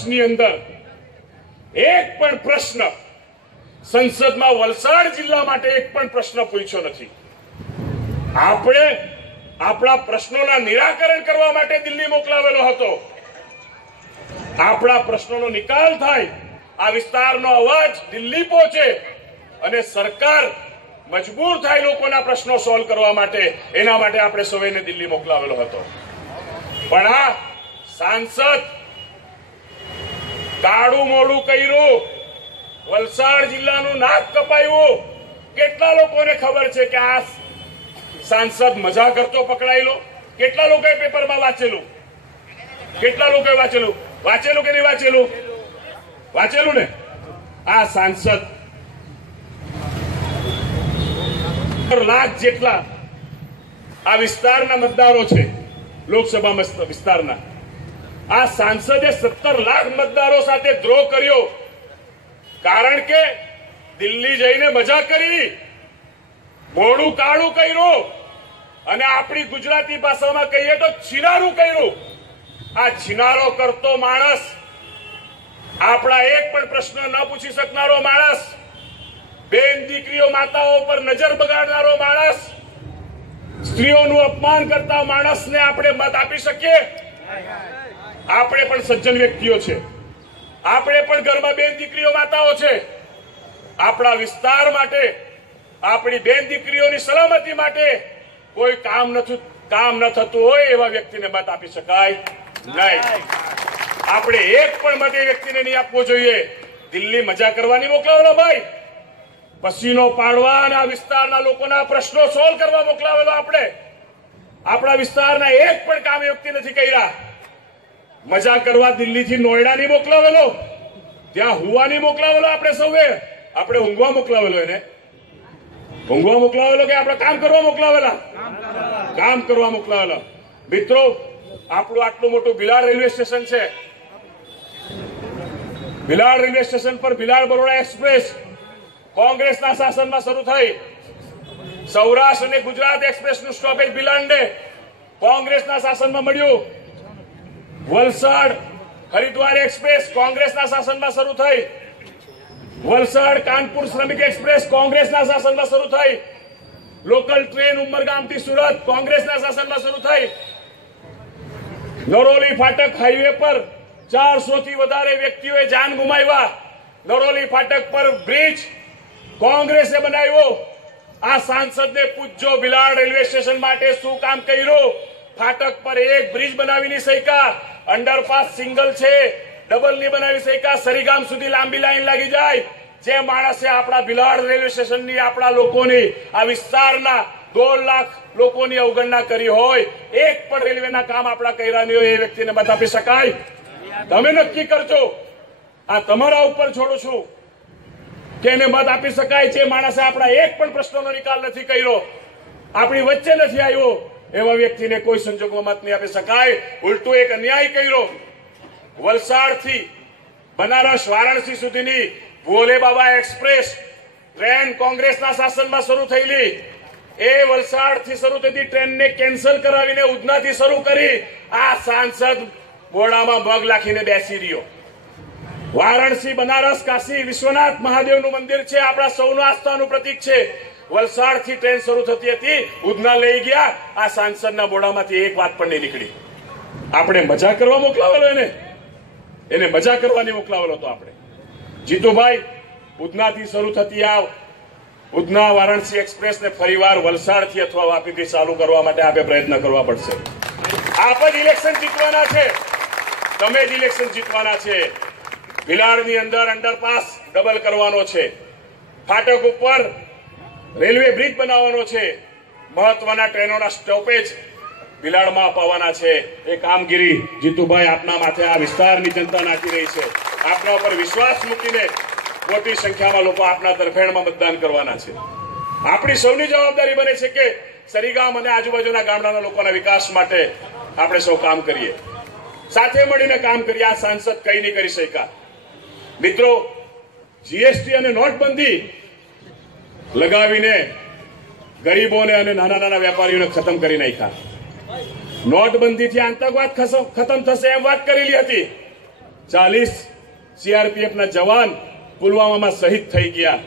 વર્ષની અંદર એક પણ પ્રશ્ન સંસદમાં વલસાડ જિલ્લા માટે એક પણ પ્રશ્ન પૂછ્યો નથી. આપણે આપણા પ્રશ્નોના નિરાકરણ કરવા માટે દિલ્હી મોકલાવેલો હતો. આપણા પ્રશ્નોનો નિકાલ થાય, આ વિસ્તારનો અવાજ દિલ્હી પહોંચે અને સરકાર મજબૂર થાય લોકોના પ્રશ્નો સોલ્વ કરવા માટે, એના માટે આપણે સૌને દિલ્હી મોકલાવેલો હતો. પણ આ સાંસદ કાળું મોડું કર્યું, વલસાડ જિલ્લાનું નાક કપાયું. કેટલા લોકોને ખબર છે કે આ સાંસદ મજા કરતો પકડાયેલો? કેટલા લોકોએ પેપરમાં વાંચેલું? કેટલા લોકોએ વાંચેલું? વાંચેલું કે નહીં વાંચેલું? વાંચેલું ને. આ સાંસદ લાખ જેટલા આ વિસ્તારના મતદારો છે, લોકસભા વિસ્તારના. આ સાંસદે 17 લાખ મતદારો સાથે દ્રોહ કર્યો, કારણ કે દિલ્હી જઈને મજા કરી, મોડું કાળું કર્યું અને આપણી ગુજરાતી ભાષામાં કહીએ તો છીનારું કર્યું. આ છીનારો કરતો માણસ, આપણા એક પણ પ્રશ્ન ન પૂછી શકનારો માણસ, બેન દીકરીઓ માતાઓ પર નજર બગાડનારો માણસ, સ્ત્રીઓનું અપમાન કરતા માણસને આપણે મત આપી શકીએ? આપણે પણ સજ્જન વ્યક્તિઓ છે, આપણે પણ ઘરમાં બેન દીકરીઓ માતાઓ છે. આપણા વિસ્તાર માટે, આપણી બેન દીકરીઓની સલામતી માટે કોઈ કામ ન થતું હોય એવા વ્યક્તિને મત આપી શકાય નહીં. આપણે એક પણ મત એ વ્યક્તિને નહીં આપવો જોઈએ. દિલ્હી મજા કરવાની મોકલાવેલો ભાઈ, પસીનો પાડવા અને આ વિસ્તારના લોકોના પ્રશ્નો સોલ્વ કરવા મોકલાવેલો. આપણે આપણા વિસ્તારના એક પણ કામ વ્યક્તિ નથી કર્યા. મજા કરવા દિલ્હીથી નોઈડા નહીં મોકલાવેલો, ત્યાં હુવાની મોકલાવેલો. આપણે સૌએ આપણે ઊંઘવા મોકલાવેલો, એને ઊંઘવા મોકલાવેલો કે આપણે કામ કરવા મોકલાવેલા? કામ કરવા મોકલાવેલા. મિત્રો, આપણું આટલું મોટું ભિલાડ રેલવે સ્ટેશન છે. ભિલાડ રેલવે સ્ટેશન પર ભિલાડ બરોડા એક્સપ્રેસ કોંગ્રેસના શાસનમાં શરૂ થઈ. સૌરાષ્ટ્ર અને ગુજરાત એક્સપ્રેસનું સ્ટોપેજ ભિલાડને કોંગ્રેસના શાસનમાં મળ્યું. વલસાડ હરિદ્વાર એક્સપ્રેસ કોંગ્રેસના શાસનમાં શરૂ થઈ. વલસાડ કાનપુર શ્રમિક એક્સપ્રેસ કોંગ્રેસના શાસનમાં શરૂ થઈ. લોકલ ટ્રેન ઉમરગામથી સુરત કોંગ્રેસના શાસનમાં શરૂ થઈ. નરોલી ફાટક હાઈવે પર 400 થી વધારે વ્યક્તિઓએ જાન ગુમાવ્યા. નરોલી ફાટક પર બ્રિજ કોંગ્રેસે બનાવ્યો. આ સાંસદને પૂછજો, ભિલાડ રેલવે સ્ટેશન માટે શું કામ કર્યું? ફાટક પર એક બ્રિજ બનાવી નહીં શક્યા, અંડરપાસ સિંગલ છે, ડબલ નહીં બનાવી શક્યા, સરીગામ સુધી લાંબી લાઈન લાગી જાય. જે માણસે આપણા ભિલાડ રેલવે સ્ટેશનની, આપણા લોકોની, આ વિસ્તારના 2 લાખ લોકોની અવગણના કરી હોય, એક પણ રેલવેના કામ આપણા કર્યા નહીં હોય, એ વ્યક્તિને મત આપી શકાય? તમે નક્કી કરજો. આ તમારા ઉપર છોડું છું કે એને મત આપી શકાય. જે માણસે આપણા એક પણ પ્રશ્નોનો નિકાલ નથી કર્યો, આપણી વચ્ચે નથી આવ્યો, એવા વ્યક્તિને કોઈ સંજોગમાં મત નહીં આપી શકાય. ઉલટું એક અન્યાય કર્યો. વલસાડથી બનારસ વારાણસી સુધીની ભોલે બાબા એક્સપ્રેસ ટ્રેન કોંગ્રેસના શાસનમાં શરૂ થયેલી, એ વલસાડથી શરૂ થતી ટ્રેનને કેન્સલ કરાવીને ઉધનાથી શરૂ કરી. આ સાંસદ મોઢામાં મગ લાખીને બેસી રહ્યો. વારાણસી, બનારસ, કાશી વિશ્વનાથ મહાદેવનું મંદિર છે, આપણા સૌનું આસ્થાનું પ્રતીક છે. વલસાડથી ટ્રેન શરૂ થતી હતી, ઉધના લઈ ગયા. આ સાંસદના મોઢામાંથી એક વાત પણ નહીં નીકળી. આપણે મજા કરવા મોકલાવેલો, એને મજા કરવાની મોકલાવેલો હતો. આપણે જીતુભાઈ, ઉધનાથી શરૂ થતી આ ઉધના વારાણસી એક્સપ્રેસને ફરીવાર વલસાડથી અથવા વાપીથી ચાલુ કરવા માટે આપણે પ્રયત્ન કરવા પડશે. આપ જ ઇલેક્શન જીતવાના છે, તમે જ ઇલેક્શન જીતવાના છે. ભિલાડની અંદર અંડરપાસ ડબલ કરવાનો છે, ફાટક ઉપર રેલવે બ્રિજ બનાવવાનો છે, મહત્વના ટ્રેનોના સ્ટોપેજ ભિલાડમાં અપાવવાના છે. એ કામગીરી જીતુભાઈ આપના માથે આ વિસ્તારની જનતા નાખી રહી છે. આપના ઉપર વિશ્વાસ મૂકીને મોટી સંખ્યામાં લોકો આપના તરફેણમાં મતદાન કરવાના છે. આપણી સૌની જવાબદારી બને છે કે સરીગામ અને આજુબાજુના ગામડાના લોકોના વિકાસ માટે આપણે સૌ કામ કરીએ, સાથે મળીને કામ કરીએ. આ સાંસદ કઈ નહીં કરી શક્યા. મિત્રો, જીએસટી અને નોટબંધી લગાવીને ગરીબોને અને નાના નાના વેપારીઓને ખતમ કરી નાખ્યા. નોટબંધીથી આતંકવાદ ખતમ થશે એમ વાત કરેલી હતી. 40 સીઆરપીએફના જવાન પુલવામામાં શહીદ થઈ ગયા.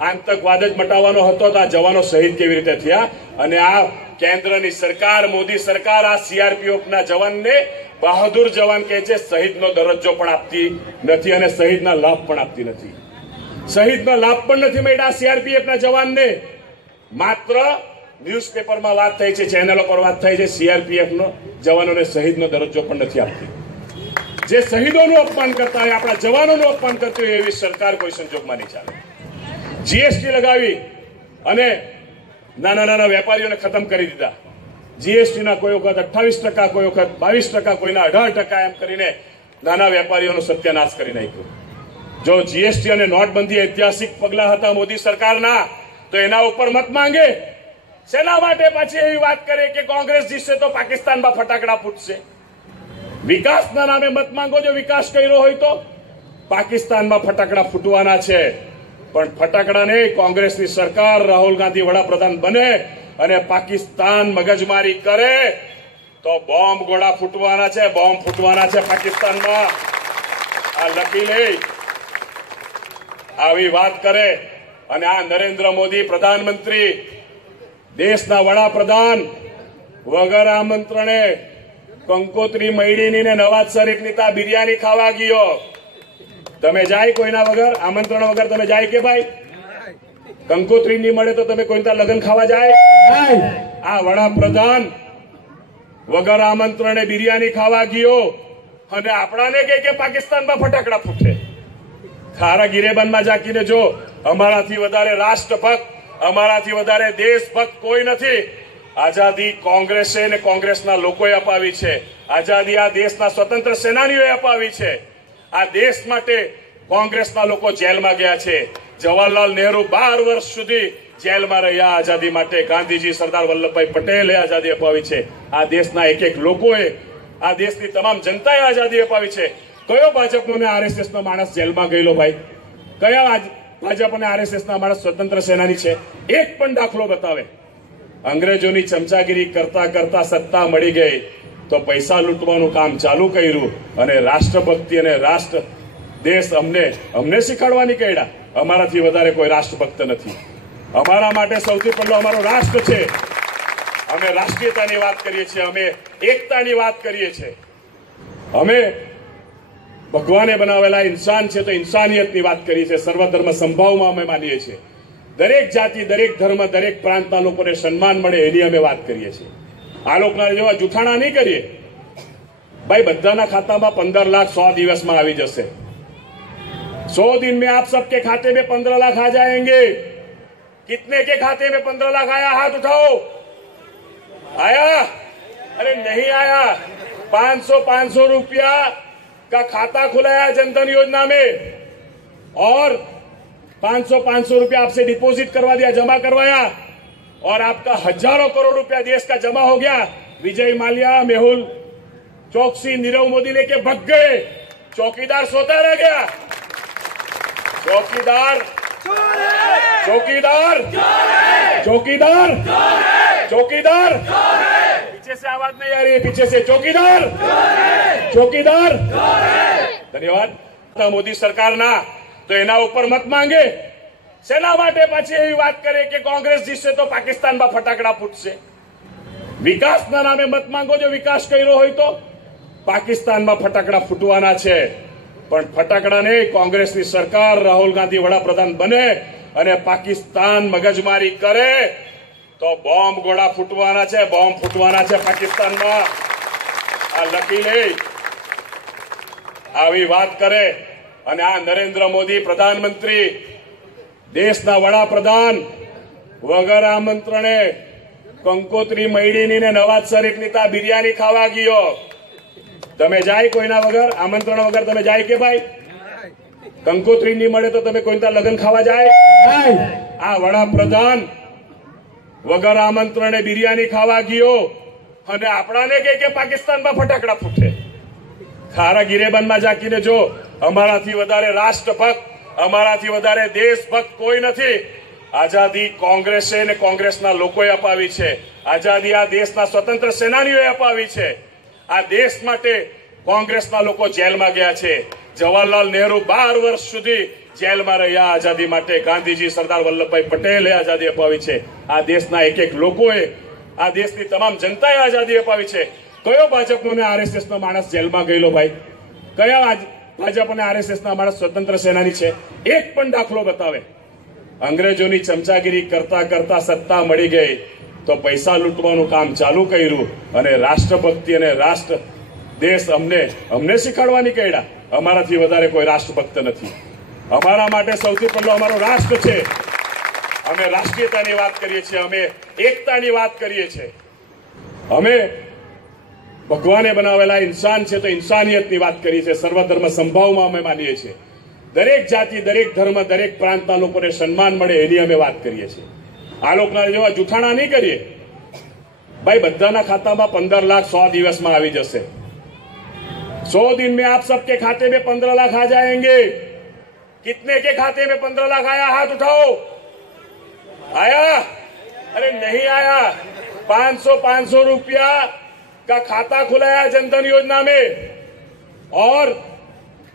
આતંકવાદ જ મટાવવાનો હતો તો આ જવાનો શહીદ કેવી રીતે થયા? અને આ કેન્દ્રની સરકાર, મોદી સરકાર આ સીઆરપીએફના જવાનને બહાદુર જવાન કહે છે, શહીદનો દરજ્જો પણ આપતી નથી અને શહીદના લાભ પણ આપતી નથી. શહીદના લાભ પણ નથી મળ્યા સીઆરપીએફના જવાનને. માત્ર ન્યૂઝપેપરમાં વાત થઈ છે, ચેનલો પર વાત થઈ છે, સીઆરપીએફનો જવાનોને શહીદનો દરજ્જો પણ નથી આપતી. જે શહીદોનું અપમાન કરતા હોય, આપણા જવાનોનું અપમાન કરતી હોય એવી સરકાર કોઈ સંજોગમાં નહીં ચાલે. જીએસટી લગાવી અને નાના નાના વેપારીઓને ખતમ કરી દીધા. જીએસટીના કોઈ વખત 28%, કોઈ વખત 22%, કોઈના 18% એમ કરીને નાના વેપારીઓનો સત્યાનાશ કરી નાખ્યો. જો જીએસટી અને નોટબંધી ઐતિહાસિક પગલા હતા મોદી સરકારના, તો એના ઉપર મત માંગે. શેના માટે પાછી એવી વાત કરે કે કોંગ્રેસ જીતશે તો પાકિસ્તાનમાં ફટાકડા ફૂટશે? વિકાસના નામે મત માંગો. જો વિકાસ કર્યો હોય તો પાકિસ્તાનમાં ફટાકડા ફૂટવાના છે. પણ ફટાકડા નહીં, કોંગ્રેસની સરકાર, રાહુલ ગાંધી વડાપ્રધાન બને અને પાકિસ્તાન મગજમારી કરે તો બોમ્બ ગોળા ફૂટવાના છે, બોમ્બ ફૂટવાના છે પાકિસ્તાનમાં. આ લખી લે. આવી વાત કરે અને આ નરેન્દ્ર મોદી પ્રધાનમંત્રી, દેશના વડાપ્રધાન વગર આમંત્રણે કંકોત્રી મૈડીની ને નવાજ શરીફની તા બિરયાની ખાવા ગયો. તમે જાય કોઈના વગર, આમંત્રણ વગર તમે જાય કે ભાઈ? કંકોત્રી નહીં મળે તો તમે કોઈ લગ્ન ખાવા જાય? આ વડાપ્રધાન વગર આમંત્રણે બિરયાની ખાવા ગયો અને આપણાને કે પાકિસ્તાનમાં ફટાકડા ફૂટે. ખારા ગિરેબાનમાં જાકીને જો, અમારાથી વધારે રાષ્ટ્રભક્ત, અમારાથી વધારે દેશભક્ત કોઈ નથી. આઝાદી કોંગ્રેસે અને કોંગ્રેસના લોકોએ અપાવી છે. આઝાદી આ દેશના સ્વતંત્ર સેનાનીઓએ અપાવી છે. આ દેશ માટે કોંગ્રેસના લોકો જેલમાં ગયા છે. જવાહરલાલ નહેરુ 12 વર્ષ સુધી જેલમાં રહ્યા આઝાદી માટે. ગાંધીજી, સરદાર વલ્લભભાઈ પટેલે આઝાદી અપાવી છે. આ દેશના એક એક લોકોએ, આ દેશની તમામ જનતાએ આઝાદી અપાવી છે. કયો ભાજપનો ને આરએસએસનો માણસ જેલમાં ગયેલો ભાઈ? કયા ભાજપ અને આરએસએસના માણસ સ્વતંત્ર સેનાની છે? એક પણ દાખલો બતાવે. અંગ્રેજોની ચમચાગીરી કરતા કરતા સત્તા મળી ગઈ તો પૈસા લૂંટવાનું કામ ચાલુ કર્યું અને રાષ્ટ્રભક્તિ અને રાષ્ટ્ર દેશ અમને શીખવાડવાની કઈડા. અમારાથી વધારે કોઈ રાષ્ટ્રભક્ત નથી. અમારા માટે સૌથી પહેલો અમારો રાષ્ટ્ર છે. અમે રાષ્ટ્રીયતાની વાત કરીએ છીએ, અમે એકતાની વાત કરીએ છીએ. અમે ભગવાને બનાવેલા ઇન્સાન છે તો ઇન્સાનિયતની વાત કરીએ છીએ. સર્વધર્મ સંભાવમાં અમે માનીએ છીએ. દરેક જાતિ, દરેક ધર્મ, દરેક પ્રાંતના લોકોને સન્માન મળે એની અમે વાત કરીએ છીએ. આ લોકોના જેવા જૂઠાણા નહીં કરીએ ભાઈ. બધાના ખાતામાં 15 લાખ 100 દિવસમાં આવી જશે. 100 दिन में आप सबके खाते में 15 लाख आ जाएंगे. कितने के खाते में 15 लाख आया? हाथ उठाओ. आया? अरे नहीं आया. 500 रुपया का खाता खुलाया जनधन योजना में और 500 रुपया आपसे डिपॉजिट करवा दिया, जमा करवाया और आपका हजारों करोड़ रुपया देश का जमा हो गया. विजय माल्या, मेहुल चौकसी, नीरव मोदी लेके भग गए. चौकीदार सोता रह गया. चौकीदार चौकीदार चौकीदार चौकीदार पीछे से आवाज नहीं आ रही है. पीछे से चौकीदार चौकीदार. धन्यवाद. मोदी सरकारना તો એના ઉપર મત માંગે. શેના માટે પાછી એવી વાત કરે કે કોંગ્રેસ જીતશે તો પાકિસ્તાનમાં ફટાકડા ફૂટશે? વિકાસના નામે મત માંગો. જો વિકાસ કર્યો હોય તો પાકિસ્તાનમાં ફટાકડા ફૂટવાના છે. પણ ફટાકડા નહીં, કોંગ્રેસની સરકાર, રાહુલ ગાંધી વડાપ્રધાન બને અને પાકિસ્તાન મગજમારી કરે તો બોમ્બ ગોળા ફૂટવાના છે, બોમ્બ ફૂટવાના છે પાકિસ્તાનમાં. આ લખી લે. આવી વાત કરે અને આ નરેન્દ્ર મોદી પ્રધાનમંત્રી, દેશના વડાપ્રધાન વગર આમંત્રણે કંકોત્રી મૈડીની ને નવાજ શરીફની તા બિરયાની ખાવા ગયો. તમે જાય કોઈના વગર, આમંત્રણ વગર તમે જાય કે ભાઈ? કંકોત્રી નહીં મળે તો તમે કોઈ લગ્ન ખાવા જાય? આ વડાપ્રધાન વગર આમંત્રણે બિરયાની ખાવા ગયો અને આપણાને કે પાકિસ્તાનમાં ફટાકડા ફૂટે. ખારા ગિરેબાનમાં જાકીને જો, અમારાથી વધારે રાષ્ટ્રભક્ત, અમારાથી વધારે દેશભક્ત કોઈ નથી. આઝાદી કોંગ્રેસે અને કોંગ્રેસના લોકોએ અપાવી છે. આઝાદી આ દેશના સ્વતંત્ર સેનાનીઓએ અપાવી છે. આ દેશ માટે કોંગ્રેસના લોકો જેલમાં ગયા છે. જવાહરલાલ નહેરુ 12 વર્ષ સુધી જેલમાં રહ્યા આઝાદી માટે. ગાંધીજી, સરદાર વલ્લભભાઈ પટેલે આઝાદી અપાવી છે. આ દેશના એક એક લોકોએ, આ દેશની તમામ જનતાએ આઝાદી અપાવી છે. કયો ભાજપનો ને આરએસએસ નો માણસ જેલમાં ગયેલો ભાઈ? કયા ભાજપ અને આરએસએસ ના માણસ સ્વતંત્ર સેનાની છે? એક પણ દાખલો બતાવે. અંગ્રેજોની ચમચાગીરી કરતા કરતા સત્તા મળી ગઈ તો પૈસા લૂંટવાનું કામ ચાલુ કર્યું અને રાષ્ટ્રભક્તિ અને રાષ્ટ્ર દેશ અમને શીખવાડવાની કઈડા. અમારાથી વધારે કોઈ રાષ્ટ્રભક્ત નથી. અમારા માટે સૌથી પહેલો અમારો રાષ્ટ્ર છે. અમે રાષ્ટ્રીયતાની વાત કરીએ છીએ, અમે એકતાની વાત કરીએ છીએ. અમે ભગવાને બનાવેલા ઇન્સાન છે તો ઇન્સાનિયતની વાત કરીએ છીએ. સર્વધર્મ સંભાવમાં અમે માનીએ છીએ. દરેક જાતિ, દરેક ધર્મ, દરેક પ્રાંતના લોકોને સન્માન મળે એની અમે વાત કરીએ છીએ. આ લોકોના જેવા જૂઠાણા નહીં કરીએ ભાઈ. બધાના ખાતામાં 15 લાખ 100 દિવસમાં આવી જશે. 100 दिन में आप सबके खाते में 15 लाख आ जाएंगे. कितने के खाते में 15 लाख आया? हाथ उठाओ. आया? अरे नहीं आया. 500 रुपया का खाता खुलाया जनधन योजना में और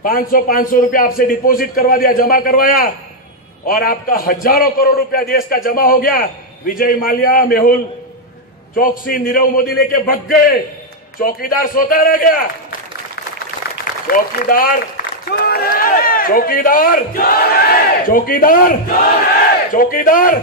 500 रुपया आपसे डिपॉजिट करवा दिया, जमा करवाया और आपका हजारों करोड़ रुपया देश का जमा हो गया. विजय माल्या, मेहुल चौकसी, नीरव मोदी लेके भग गए. चौकीदार सोता रह गया. चौकीदार चौकीदार चौकीदार चौकीदार